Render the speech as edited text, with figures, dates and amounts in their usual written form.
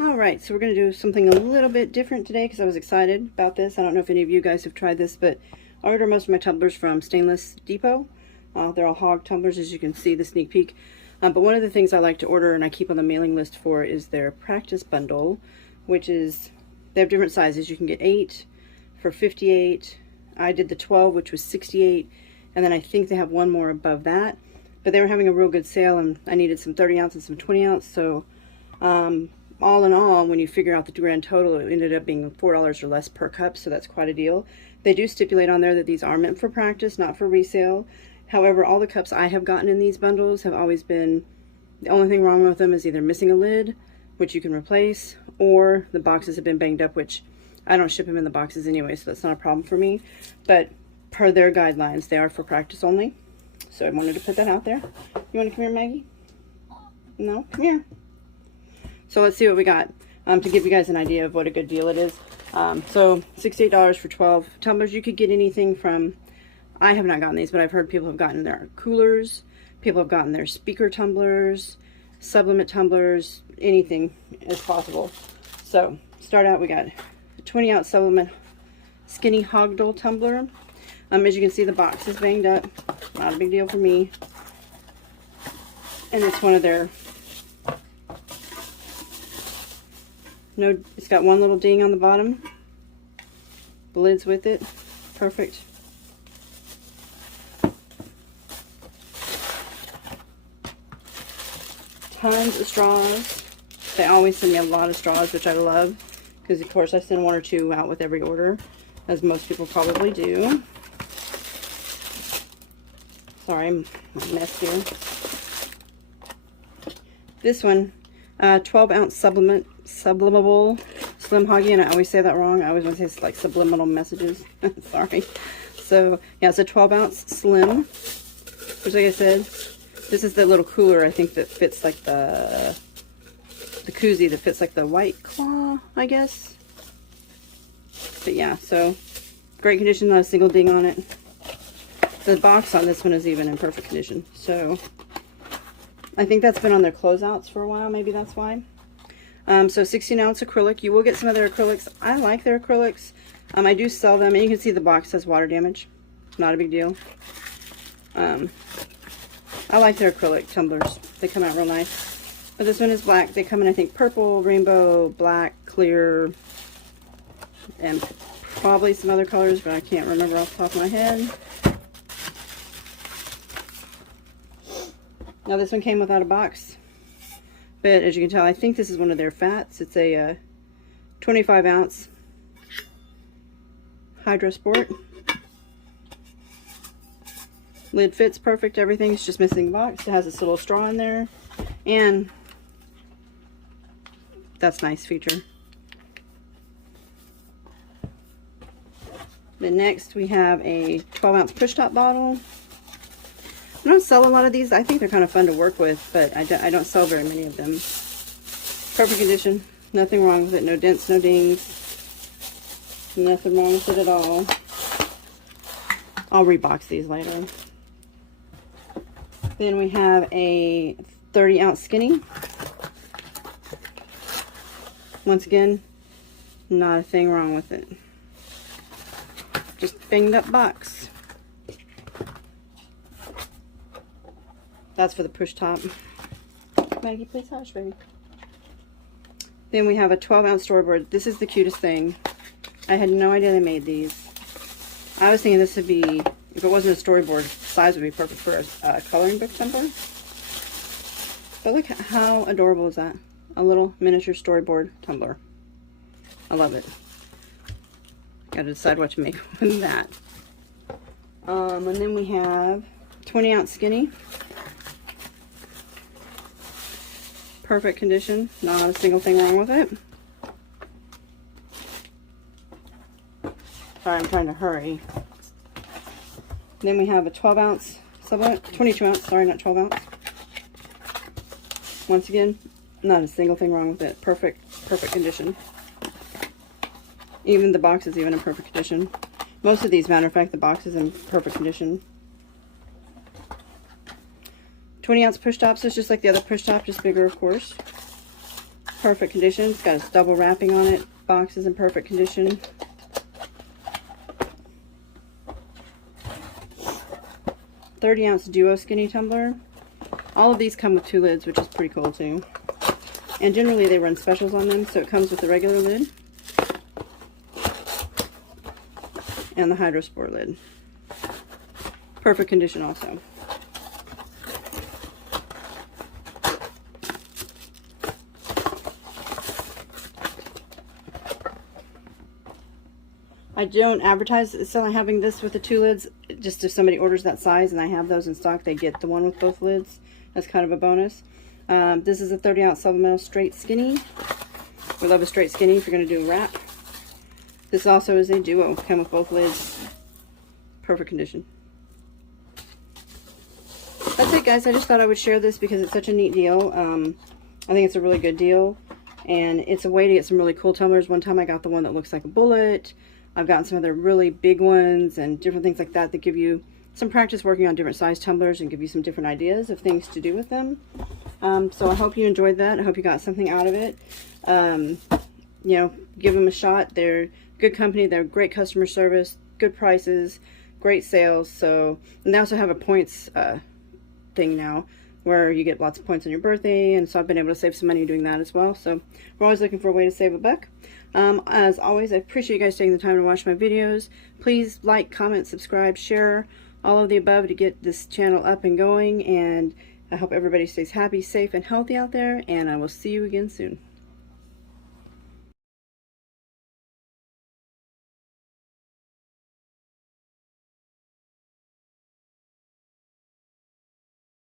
All right, so we're going to do something a little bit different today because I was excited about this. I don't know if any of you guys have tried this, but I order most of my tumblers from Stainless Depot. They're all hog tumblers, as you can see the sneak peek. But one of the things I like to order and I keep on the mailing list for is their practice bundle, which is, they have different sizes. You can get 8 for 58. I did the 12, which was 68, and then I think they have one more above that. But they were having a real good sale, and I needed some 30 ounce and some 20 ounce, so all in all, when you figure out the grand total, it ended up being $4 or less per cup, so that's quite a deal. They do stipulate on there that these are meant for practice, not for resale. However, all the cups I have gotten in these bundles have always been, the only thing wrong with them is either missing a lid, which you can replace, or the boxes have been banged up, which I don't ship them in the boxes anyway, so that's not a problem for me. But per their guidelines, they are for practice only. So I wanted to put that out there. You want to come here, Maggie? No? Come here. So let's see what we got to give you guys an idea of what a good deal it is. So $68 for 12 tumblers. You could get anything from, I have not gotten these, but I've heard people have gotten their coolers, people have gotten their speaker tumblers, sublimate tumblers, anything is possible. So start out, we got a 20 ounce sublimate skinny hogdole tumbler. As you can see, the box is banged up, not a big deal for me. And it's one of their, no, it's got one little ding on the bottom. The lid's with it. Perfect. Tons of straws. They always send me a lot of straws, which I love, because of course I send 1 or 2 out with every order, as most people probably do. Sorry, I'm a mess here. This one, 12 ounce sublimable slim hoggy, and I always say that wrong. I always want to say it's like subliminal messages. Sorry. So yeah, it's a 12 ounce slim, which, like I said, this is the little cooler, I think, that fits like the koozie that fits like the White Claw, I guess. But yeah, so great condition, not a single ding on it. The box on this one is even in perfect condition. So I think that's been on their closeouts for a while. Maybe that's why. So 16 ounce acrylic. You will get some of their acrylics. I like their acrylics. I do sell them, and you can see the box says water damage. Not a big deal. I like their acrylic tumblers. They come out real nice. But this one is black. They come in, I think, purple, rainbow, black, clear, and probably some other colors, but I can't remember off the top of my head. Now this one came without a box, but as you can tell, I think this is one of their fats. It's a 25 ounce Hydro Sport. Lid fits perfect, everything's just missing the box. It has this little straw in there, and that's a nice feature. Then next we have a 12 ounce push top bottle. I don't sell a lot of these. I think they're kind of fun to work with, but I don't sell very many of them. Perfect condition. Nothing wrong with it. No dents, no dings. Nothing wrong with it at all. I'll rebox these later. Then we have a 30 ounce skinny. Once again, not a thing wrong with it. Just banged up box. That's for the push top. Maggie, please hush, baby. Then we have a 12 ounce storyboard. This is the cutest thing. I had no idea they made these. I was thinking this would be, if it wasn't a storyboard, size would be perfect for a coloring book tumbler. But look how adorable is that? A little miniature storyboard tumbler. I love it. Gotta decide what to make with that. And then we have 20 ounce skinny. Perfect condition, not a single thing wrong with it. Sorry, I'm trying to hurry. Then we have a 12 ounce sublimate, 22 ounce, sorry, not 12 ounce. Once again, not a single thing wrong with it. Perfect condition. Even the box is even in perfect condition. Most of these, matter of fact, the box is in perfect condition. 20 ounce push tops. It's just like the other push top, just bigger, of course. Perfect condition. It's got its double wrapping on it. Box is in perfect condition. .30-ounce duo skinny tumbler. All of these come with 2 lids, which is pretty cool too. And generally they run specials on them, so it comes with the regular lid and the Hydrospore lid. Perfect condition also. I don't advertise selling having this with the 2 lids. Just if somebody orders that size and I have those in stock, they get the one with both lids. That's kind of a bonus. This is a 30-ounce supplemental straight skinny. We love a straight skinny if you're going to do a wrap. This also is a duo. Come with both lids. Perfect condition. That's it, guys. I just thought I would share this because it's such a neat deal. I think it's a really good deal. And it's a way to get some really cool tumblers. One time I got the one that looks like a bullet. I've gotten some other really big ones and different things like that that give you some practice working on different size tumblers and give you some different ideas of things to do with them. So I hope you enjoyed that. I hope you got something out of it. You know, give them a shot. They're good company. They're great customer service, good prices, great sales. So, and they also have a points thing now where you get lots of points on your birthday, and so I've been able to save some money doing that as well. So we're always looking for a way to save a buck. As always, I appreciate you guys taking the time to watch my videos. Please like, comment, subscribe, share, all of the above to get this channel up and going, and I hope everybody stays happy, safe, and healthy out there, and I will see you again soon.